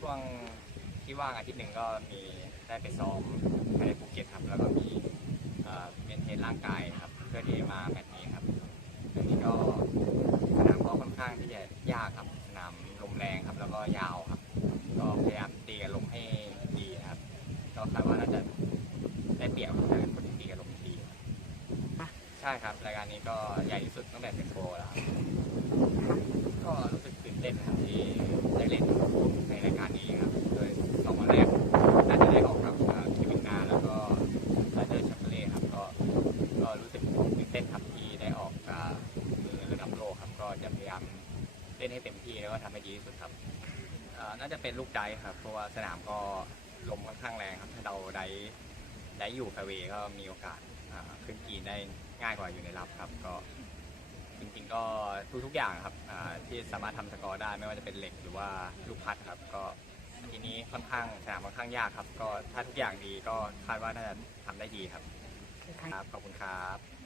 ช่วงที่ว่างอาทิตย์หนึ่งก็มีได้ไปซ้อมภายในภูเก็ตครับ แล้วก็มีเอ่อเมนเทนร่างกายครับ เพื่อที่จะมาแมตช์นี้ครับอันนี้ก็สนามก็ค่อนข้างที่จะยากครับสนามลมแรงครับ แล้วก็ยาวครับ ก็พยายามตีกับลมให้ดีครับก็คาดว่าน่าจะได้เปรียบครับถ้าเป็นคนที่ตีกับลมดีครับใช่ครับรายการนี้ก็ใหญ่ที่สุดตั้งแต่เป็นโปรแล้วายามเล่นให้เต็มที่แล้วก็ทำให้ดีที่สุดครับเอ่อน่าจะเป็นลูกไดฟ์ครับเพราะว่าสนามก็ลมค่อนข้างแรงครับ ถ้าเราไดฟ์ไดฟ์อยู่แฟร์เวย์ก็มีโอกาสอ่าขึ้นกรีนได้ง่ายกว่าอยู่ในรับครับก็จริงๆก็ทุกๆอย่างครับอ่าที่สามารถทำสกอร์ได้ไม่ว่าจะเป็นเหล็กหรือว่าลูกพัดครับ ก็ทีนี้ค่อนข้างสนามค่อนข้างยากครับ ก็ถ้าทุกอย่างดีก็คาดว่าน่าจะทำได้ดีครับครับขอบคุณครับ